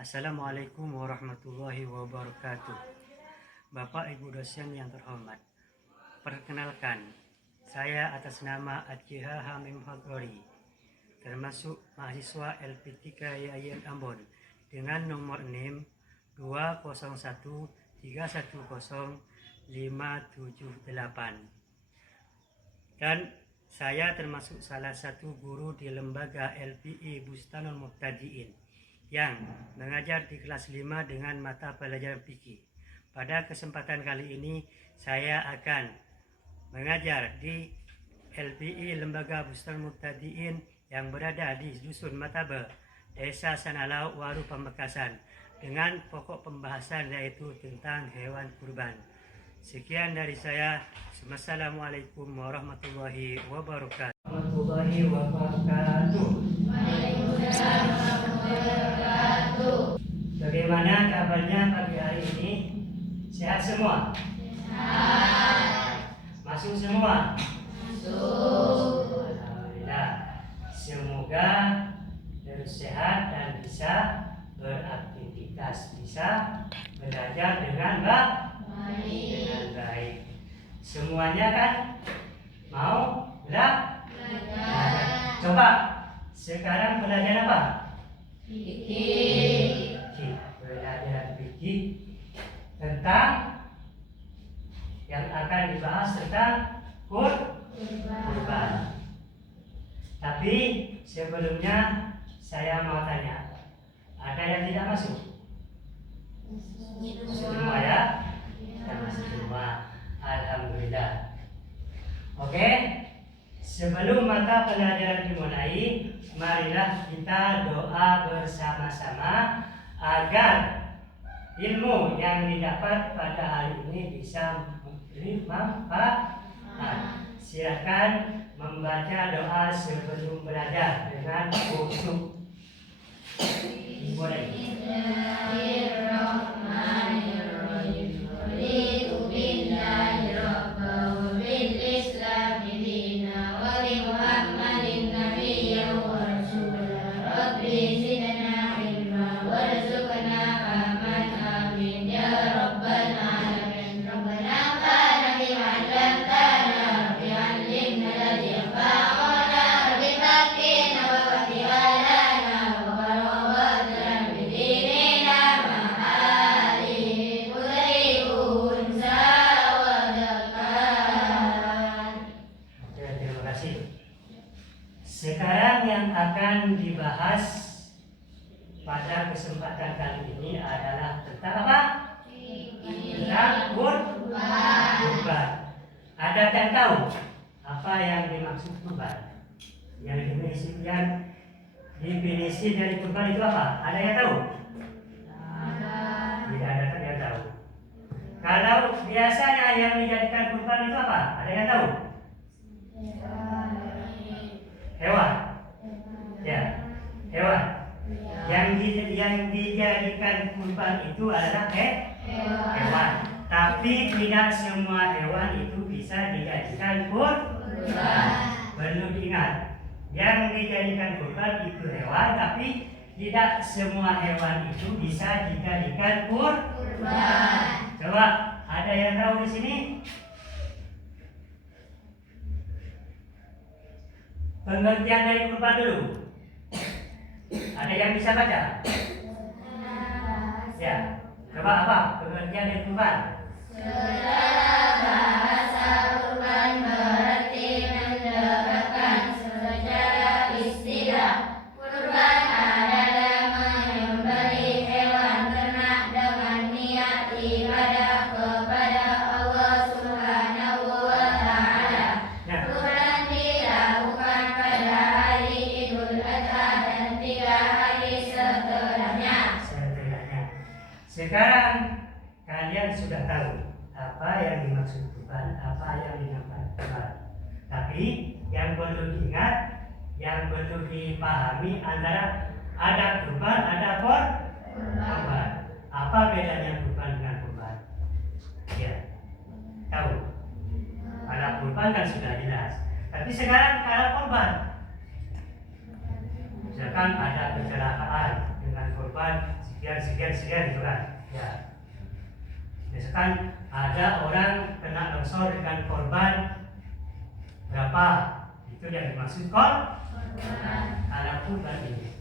Assalamualaikum warahmatullahi wabarakatuh. Bapak Ibu dosen yang terhormat, perkenalkan, saya atas nama Adjiha Hamim Hagori, termasuk mahasiswa LP3 Yayan Ambon dengan nomor NIM 201310578. Dan saya termasuk salah satu guru di lembaga LPI Bustanul Muqtadiin yang mengajar di kelas 5 dengan mata pelajaran fikih. Pada kesempatan kali ini saya akan mengajar di LPI Lembaga Bustanul Muqtadiin yang berada di Dusun Matabe, Desa Sanalau, Waru, Pamekasan, dengan pokok pembahasan yaitu tentang hewan kurban. Sekian dari saya. Wassalamualaikum warahmatullahi wabarakatuh. Bagaimana kabarnya pagi hari ini? Sehat semua? Sehat. Masuk semua? Masuk. Alhamdulillah. Semoga terus sehat dan bisa beraktivitas, bisa belajar dengan baik. Semuanya kan mau belajar? Coba sekarang belajar apa? Fikih. Belajar fikih tentang yang akan dibahas tentang kurban. Tapi sebelumnya saya mau tanya, ada yang tidak masuk? Masuk semua ya? Masuk semua. Alhamdulillah. Oke, sebelum mata pelajaran dimulai, marilah kita doa bersama-sama agar ilmu yang didapat pada hari ini bisa memberi manfaat. Silakan membaca doa sebelum belajar dengan khusyuk. Boleh. Sekarang yang akan dibahas pada kesempatan kali ini adalah tentang apa? Tentang kurban. Ada yang tahu apa yang dimaksud kurban? Yang definisi dari kurban itu apa? Ada yang tahu? Tidak ada yang tahu. Kalau biasanya yang dijadikan kurban itu apa? Ada yang tahu? Hewan. Ya, hewan. Yang dijadikan kurban itu adalah hewan. Tapi tidak semua hewan itu bisa dijadikan kurban. Perlu diingat, yang dijadikan kurban itu hewan, tapi tidak semua hewan itu bisa dijadikan kurban. Coba, ada yang tahu di sini? Pengertian dari kurban dulu. Ada yang bisa baca? Ya, coba apa pengertian dari kurban? Secara bahasa kurban berarti mendekatkan. Secara istilah kurban adalah menyembelih hewan ternak dengan niat ibadah kepada Allah Subhanahu wa Ta'ala. Kurban dilakukan pada hari Idul Adha dan 3 hari setelahnya. Sekarang kalian sudah tahu apa yang dimaksud kurban, apa yang dinamakan kurban. Tapi yang perlu diingat, yang perlu dipahami antara ada kurban, ada kurban. Apa bedanya kurban dengan kurban? Ya, tahu? Kalau kurban kan sudah jelas. Tapi sekarang kalau kurban, misalkan ada kecelakaan dengan korban sekian gitu kan. Ya. Misalkan ada orang kena longsor dengan korban berapa, itu yang dimaksud korban. Anak kurban ini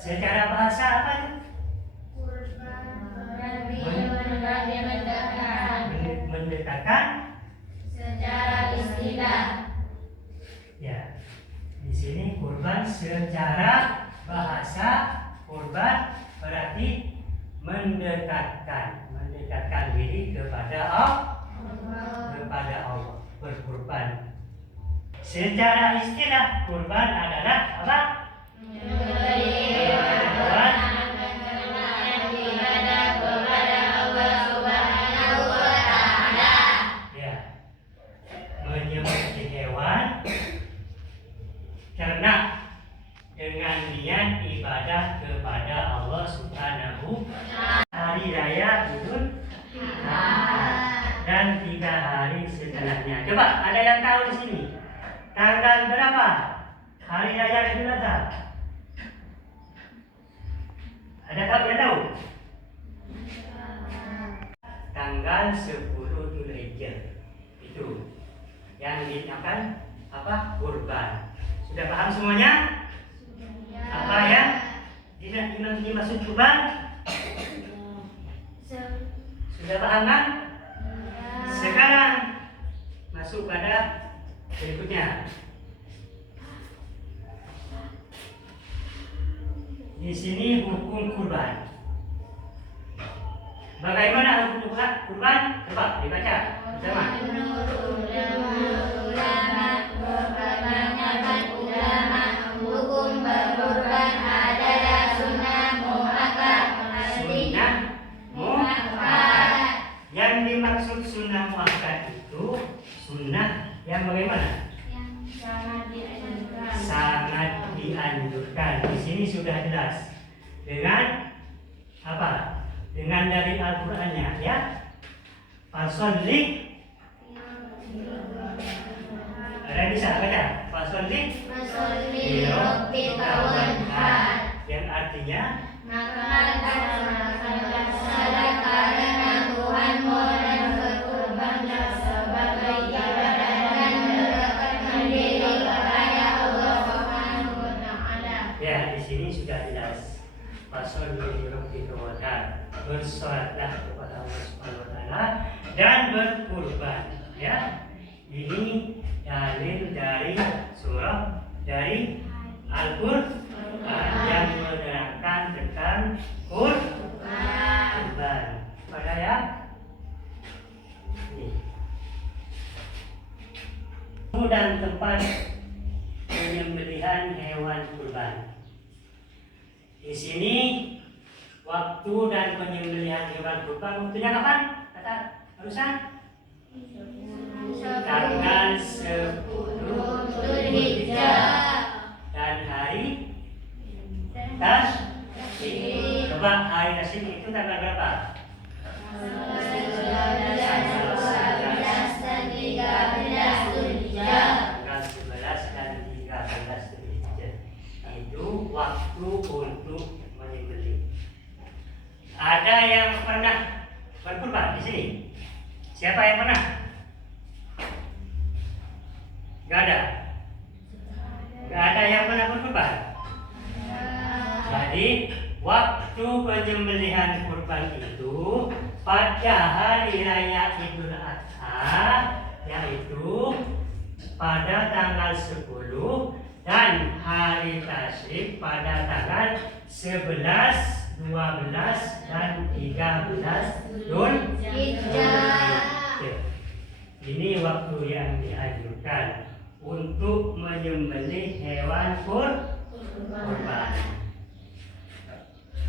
secara bahasa apa itu? Mendekatkan secara istilah. Ya, di sini kurban secara bahasa kurban berarti mendekatkan diri kepada Allah, berkurban. Secara istilah kurban adalah apa? Menyembelih hewan karena dengan niat ibadah kepada Allah Subhanahu hari raya Idul Adha dan 3 hari setelahnya. Coba ada yang tahu di sini tanggal berapa hari raya Idul Adha? Ada yang tahu? Tanggal 10 Dzulhijjah itu yang dinamakan apa? Kurban. Sudah paham semuanya? Apa ya? Dimaksud kurban? Sudah paham kan? Sekarang masuk pada berikutnya. Di sini hukum kurban. Bagaimana hukum kurban? Coba dibaca bersama. Hukum berkurban adalah sunnah muakkad. Sunnah muakkad. Yang dimaksud sunnah muakkad itu sunnah yang bagaimana? Sangat dianjurkan. Di sini sudah jelas dengan apa? Dengan dari Al-Qur'annya ya. Fasholli. Ada yang bisa baca? Fasholli Rabbika wanhar. yang artinya Salat karena Tuhanmu dan berkurbanlah sebagai ibadah dan mendekatkan diri kepada Allah Subhanahu wa taala. ya di sini sudah jelas. Fasholli rabbika wanhar. Bersolatlah kepada Allah Subhanahu wa taala dan berkurban ya. Ini dalil dari surah dari Al-Qur'an yang menerangkan tentang kurban. Pada ya ini. Dan tempat penyembelihan hewan kurban. Di sini waktu dan penyembelihan hewan kurban waktunya kapan? Kata barusan? Tanggal 10 Dzulhijjah dan hari Tasyrik. Coba hari Tasyrik itu tanggal berapa? 12 dan 13 Dzulhijjah. Tanggal 11 dan 13 Dzulhijjah. Itu waktu untuk menyembelih. Ada yang pernah berkurban di sini? Siapa yang pernah? Gak ada. Gak ada yang pernah berkurban. Jadi waktu penyembelihan kurban itu pada hari raya Idul Adha, yaitu pada tanggal 10 dan hari Tasyrik pada tanggal 11, 12 dan 13 Dzulhijjah. Ini waktu yang dianjurkan untuk menyembelih hewan kurban.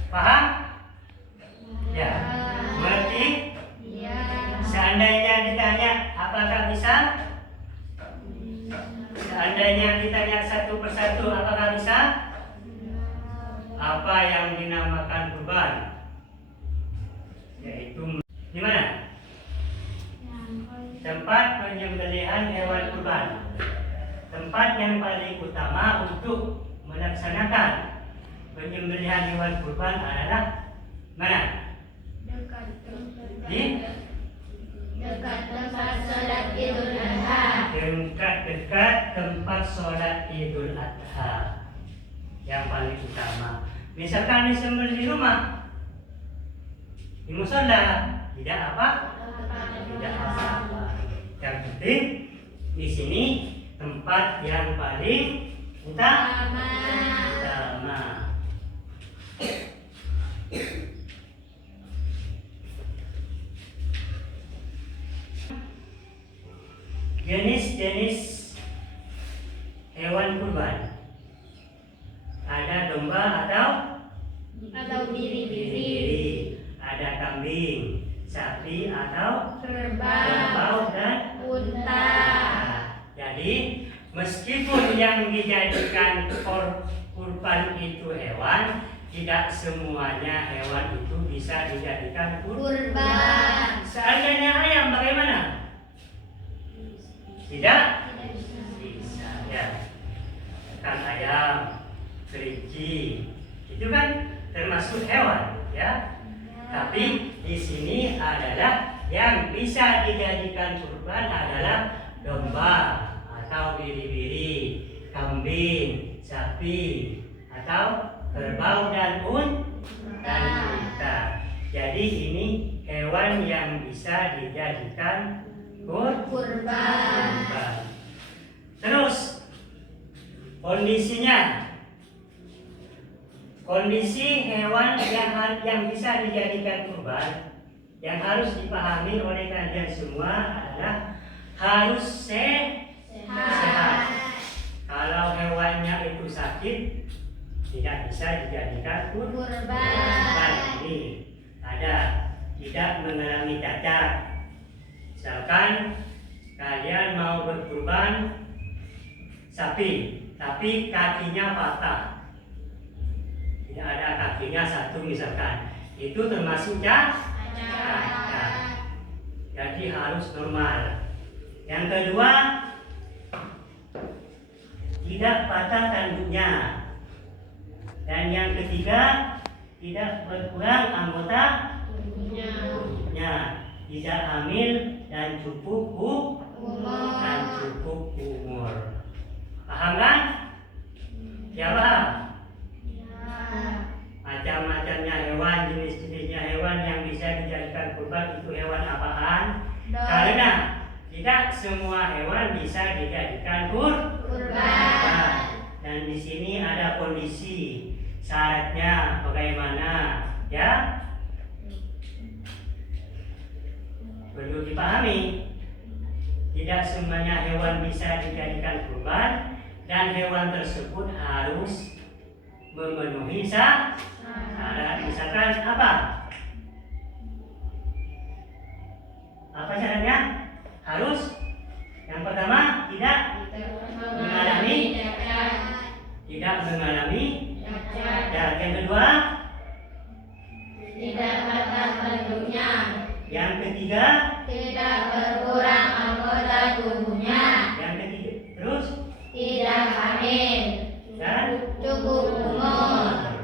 Paham? Ya. Berarti seandainya ditanya apakah bisa? Seandainya ditanya satu persatu apakah bisa? Apa yang dinamakan kurban? Yaitu di mana? Tempat penyembelihan hewan kurban. Tempat yang paling utama untuk melaksanakan penyembelihan hewan kurban adalah mana? Di dekat tempat sholat Idul Adha. dekat tempat sholat Idul Adha. Yang paling utama. Misalkan disembelih di rumah, di musola, tidak apa? Tidak apa-apa. Yang penting di sini tempat yang paling utama. Jenis-jenis hewan kurban. Ada domba Atau biri-biri, ada kambing, sapi atau kerbau, dan unta. jadi meskipun yang dijadikan kurban itu hewan, tidak semuanya hewan itu bisa dijadikan Kurban. Seandainya ayam bagaimana? Tidak bisa ya. Kan ayam, kelinci, itu kan termasuk hewan ya. Tapi di sini adalah yang bisa dijadikan kurban adalah domba atau biri-biri, kambing, sapi atau kerbau dan unta. Jadi ini hewan yang bisa dijadikan kurban. Terus kondisi hewan yang bisa dijadikan kurban yang harus dipahami oleh kalian semua adalah harus sehat. Kalau hewannya itu sakit, tidak bisa dijadikan kurban. Ini ada tidak mengalami cacat. Misalkan kalian mau berkurban sapi, tapi kakinya patah, tidak ada kakinya satu misalkan, itu termasuk cacat. Jadi harus normal. Yang kedua, tidak patah tanduknya. Dan yang ketiga, tidak berkurang anggota tubuhnya, tidak hamil dan cukup umur. Paham kan? Ya paham? Macam-macamnya hewan, jenis-jenisnya hewan yang bisa dijadikan kurban itu hewan apaan? Karena tidak semua hewan bisa dijadikan kurban. Dan di sini ada kondisi syaratnya bagaimana, ya? Perlu dipahami. Tidak semuanya hewan bisa dijadikan kurban dan hewan tersebut harus memenuhi syarat. Misalkan apa? Apa syaratnya? Harus yang pertama tidak mengalami cacat. Yang kedua tidak patah tanduknya. Yang ketiga Tidak berkurang anggota tubuhnya. Yang ketiga terus Tidak hamil. dan Cukup umur.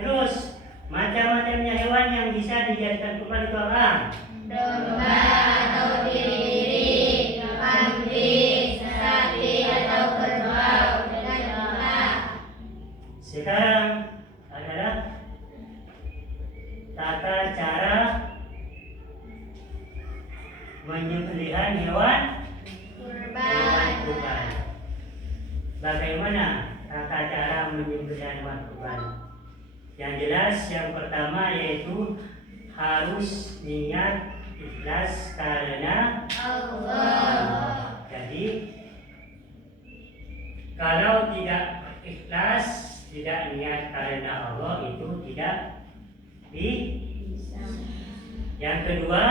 terus macam-macamnya hewan yang bisa dijadikan kurban itu apa? Domba atau biri-biri, kambing, sapi atau kerbau, dan unta. Sekarang adalah tata cara menyembelihan hewan kurban. Bagaimana tata cara menyembelihan hewan kurban? Yang jelas yang pertama yaitu harus niat ikhlas karena Allah. Jadi kalau tidak ikhlas, tidak niat karena Allah itu tidak bisa. Yang kedua,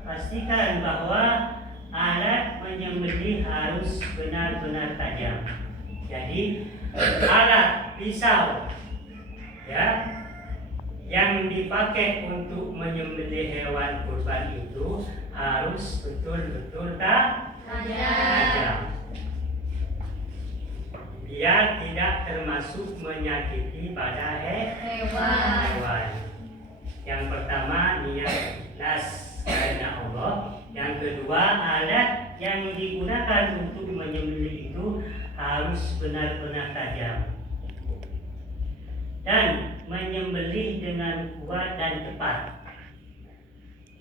pastikan bahwa alat menyembelih harus benar-benar tajam. Jadi alat pisau ya yang dipakai untuk menyembelih hewan kurban itu harus betul-betul tajam. Dia tidak termasuk menyakiti pada hewan. Yang pertama, niat ikhlas karena Allah. Yang kedua, alat yang digunakan untuk menyembelih itu harus benar-benar tajam dan menyembelih dengan kuat dan cepat.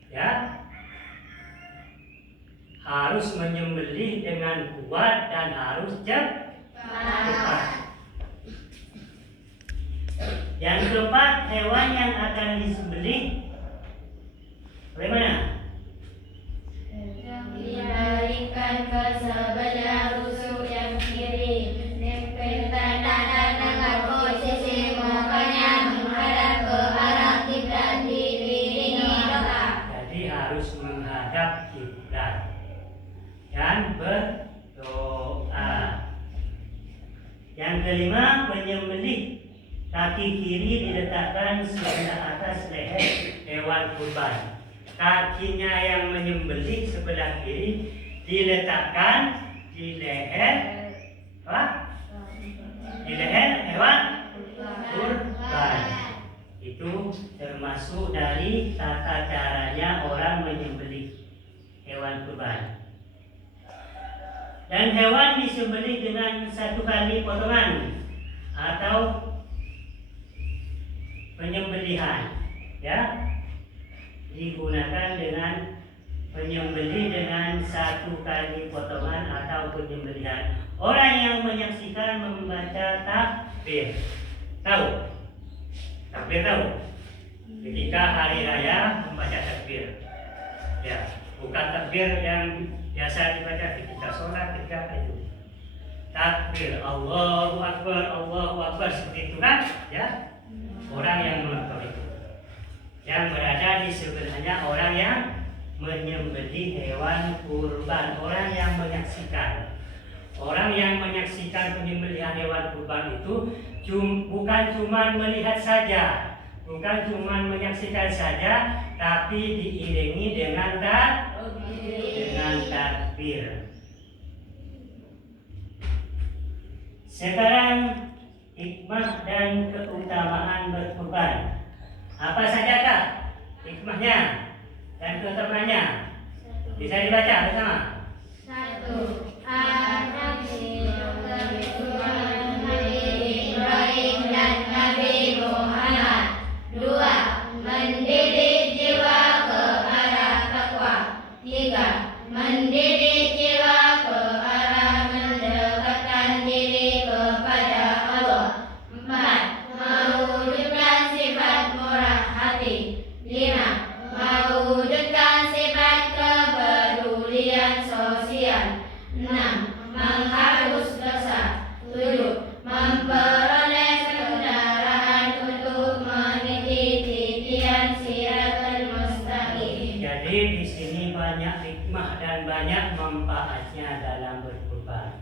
Ya, harus menyembelih dengan kuat dan harus cepat. Yang keempat, hewan yang akan disembelih bagaimana? Dibalikan ke sebelah rusuk yang kiri, nempelkan tangan dengan posisi mukanya menghadap ke arah kiblat, diiringi doa. Jadi harus menghadap kiblat dan berdoa. Yang kelima, penyembelih kaki kiri diletakkan sebelah atas leher hewan kurban. Kakinya yang menyembelih sebelah kiri diletakkan di leher di leher hewan kurban. Itu termasuk dari tata caranya orang menyembelih hewan kurban. Dan hewan disembelih dengan satu kali potongan atau penyembelihan, ya, digunakan dengan penyembelih dengan satu kali potongan atau penyembelihan. Orang yang menyaksikan membaca takbir, tahu? Takbir tahu? Ketika hari raya membaca takbir, ya, bukan takbir yang biasa dibaca ketika sholat, ketika itu. Takbir, Allahu Akbar seperti itu kan, ya? Orang yang menonton itu, yang berada di sebelahnya orang yang menyembelih hewan kurban, orang yang menyaksikan. Orang yang menyaksikan penyembelihan hewan kurban itu bukan cuma melihat saja, bukan cuma menyaksikan saja, tapi diiringi dengan takbir. Sekarang hikmah dan keutamaan berkurban. Apa sajakah hikmahnya dan keutamaannya? Bisa dibaca bersama. 1. Nabi Ibrahim dan Nabi Muhammad. 2. Mendidik jiwa ke arah takwa. 3. Mendidik jiwa ke arah mendekatkan diri kepada Allah. 4. Mewujudkan sifat murah hati. 5. Mewujudkan sifat kepedulian sosial. 6. Menghapus dosa. 7. Memperoleh kendaraan untuk meniti titian siratal mustaqim. Jadi di sini banyak hikmah dan banyak manfaatnya dalam berkurban.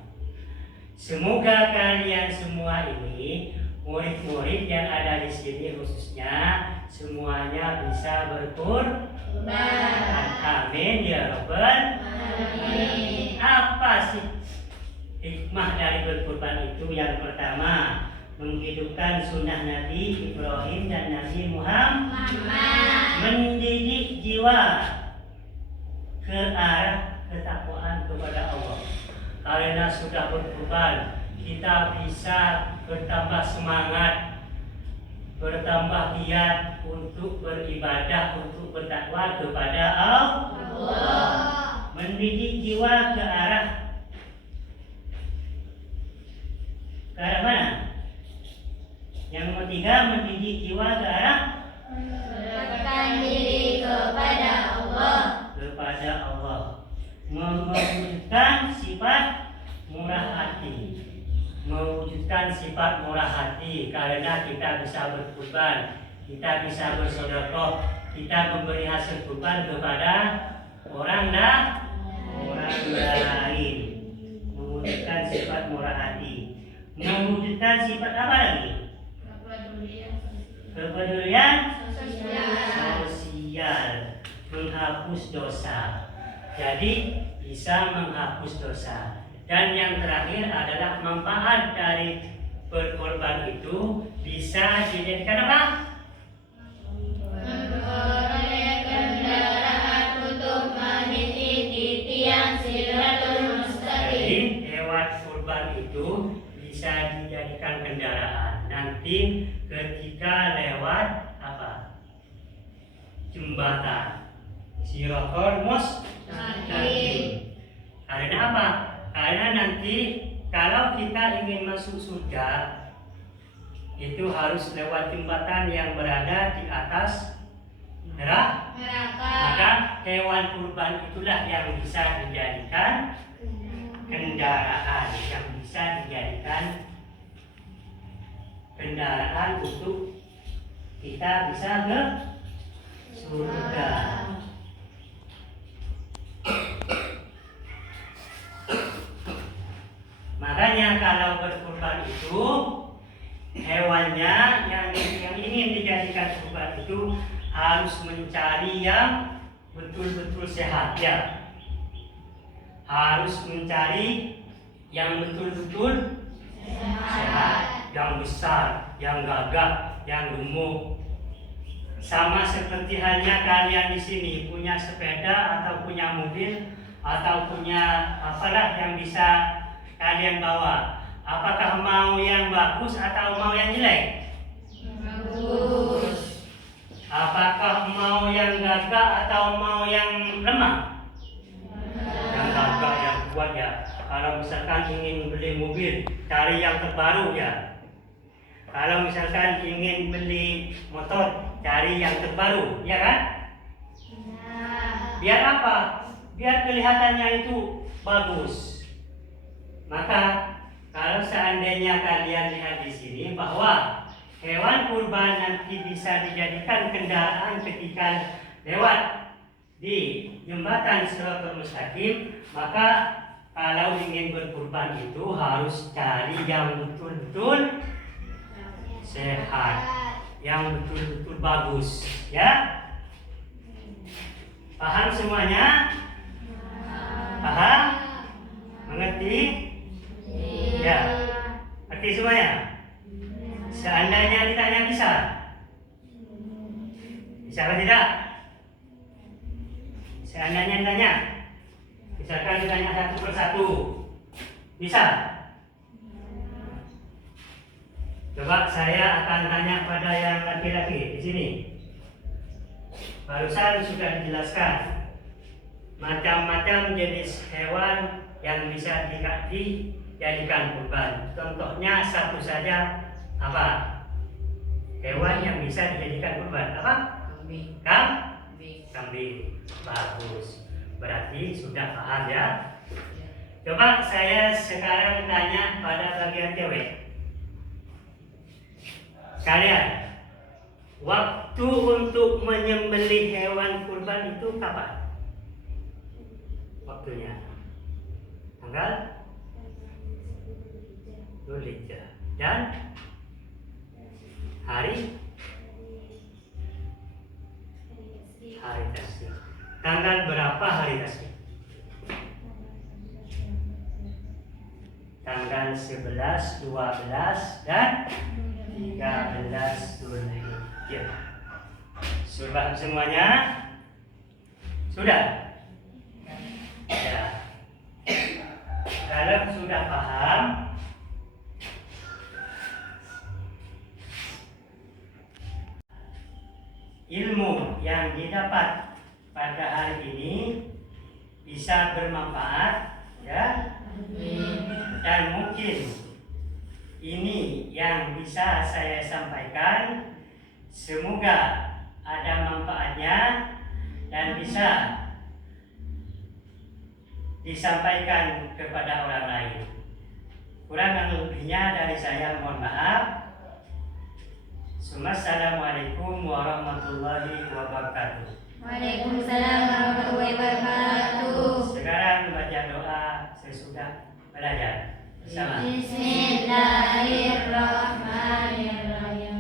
Semoga kalian semua ini, murid-murid yang ada di sini khususnya, semuanya bisa berkurban. Amin ya Rabbal alamin. Apa sih hikmah dari berkurban itu? Yang pertama, menghidupkan sunnah Nabi Ibrahim dan Nabi Muhammad. Mendidik jiwa ke arah ketakwaan kepada Allah. Karena sudah berkurban, kita bisa bertambah semangat, bertambah giat untuk beribadah, untuk bertakwa kepada Allah. Mendidik jiwa ke arah mana? Yang nomor 3, mendidik jiwa ke arah Mendekatkan diri kepada Allah. Mewujudkan sifat murah hati. Mewujudkan sifat murah hati karena kita bisa berkurban, kita bisa bersedekah, kita memberi hasil kurban kepada orang lain. Mewujudkan sifat murah hati. Mewujudkan sifat apa lagi? Kepedulian sosial. Menghapus dosa. Jadi bisa menghapus dosa. Dan yang terakhir adalah manfaat dari berkorban itu bisa dijadikan apa? Memperoleh kendaraan untuk meniti di tiang Siratul Mustaqim. Jadi hewan kurban itu bisa dijadikan kendaraan nanti ketika lewat apa? Jembatan Siratul Mustaqim. Karena apa? Karena nanti kalau kita ingin masuk surga itu harus lewat jembatan yang berada di atas neraka. Maka hewan kurban itulah yang bisa dijadikan kendaraan, yang bisa dijadikan kendaraan untuk kita bisa ke surga. Makanya kalau berkurban itu hewannya yang ingin dijadikan kurban itu harus mencari yang betul-betul sehat ya. Harus mencari yang betul-betul sehat, yang besar, yang gagah, yang gemuk. Sama seperti halnya kalian di sini punya sepeda atau punya mobil atau punya apalah yang bisa kalian bawa. Apakah mau yang bagus atau mau yang jelek? Bagus. Apakah mau yang gagah atau mau yang lemah? Yang gagah, yang kuat ya. Kalau misalkan ingin beli mobil, cari yang terbaru ya. Kalau misalkan ingin beli motor, cari yang terbaru, ya kan? Biar apa? Biar kelihatannya itu bagus. Maka kalau seandainya kalian lihat di sini bahwa hewan kurban nanti bisa dijadikan kendaraan ketika lewat di jembatan Siratul Mustaqim, maka kalau ingin berkurban itu harus cari yang betul-betul sehat, yang betul-betul bagus, ya. Paham semuanya? Paham? Mengerti? Ya. Ngerti semuanya? Seandainya ditanya bisa? Bisa atau tidak? Seandainya ditanya, misalkan ditanya satu persatu, bisa? Coba saya akan tanya pada yang laki-laki di sini. Barusan sudah dijelaskan macam-macam jenis hewan yang bisa dijadikan kurban. Contohnya satu saja apa? Hewan yang bisa dijadikan kurban apa? Kambing. Bagus. Berarti sudah paham ya. Coba saya sekarang tanya pada bagian cewek. Kalian, waktu untuk menyembelih hewan kurban itu kapan? Waktunya tanggal Dzulhijjah dan hari tasbih. Tanggal berapa hari tasbih? Tanggal 11, 12 dan 13 Dzulhijjah. Sudah semuanya? Sudah? Ya. Kalau sudah paham, ilmu yang didapat pada hari ini bisa bermanfaat, ya. Dan mungkin ini yang bisa saya sampaikan. Semoga ada manfaatnya dan bisa disampaikan kepada orang lain. Kurang dan lebihnya dari saya mohon maaf. Assalamualaikum warahmatullahi wabarakatuh. Waalaikumsalam warahmatullahi wabarakatuh. Sekarang baca doa sesudah belajar bersama. Bismillahirrahmanirrahim.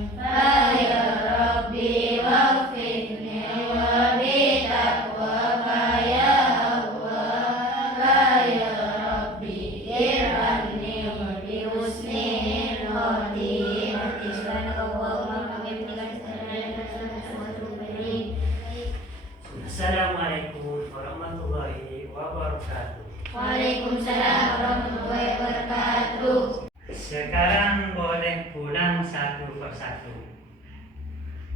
Ya Rabbi waghfirli wa bitaqwa ya Allah. Ya Rabbi wabarakatuh. Waalaikumsalam warahmatullahi wabarakatuh. Sekarang boleh pulang satu persatu.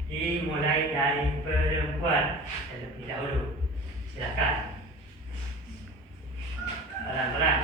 Dimulai dari perempuan terlebih dahulu. Silakan. Pelan-pelan.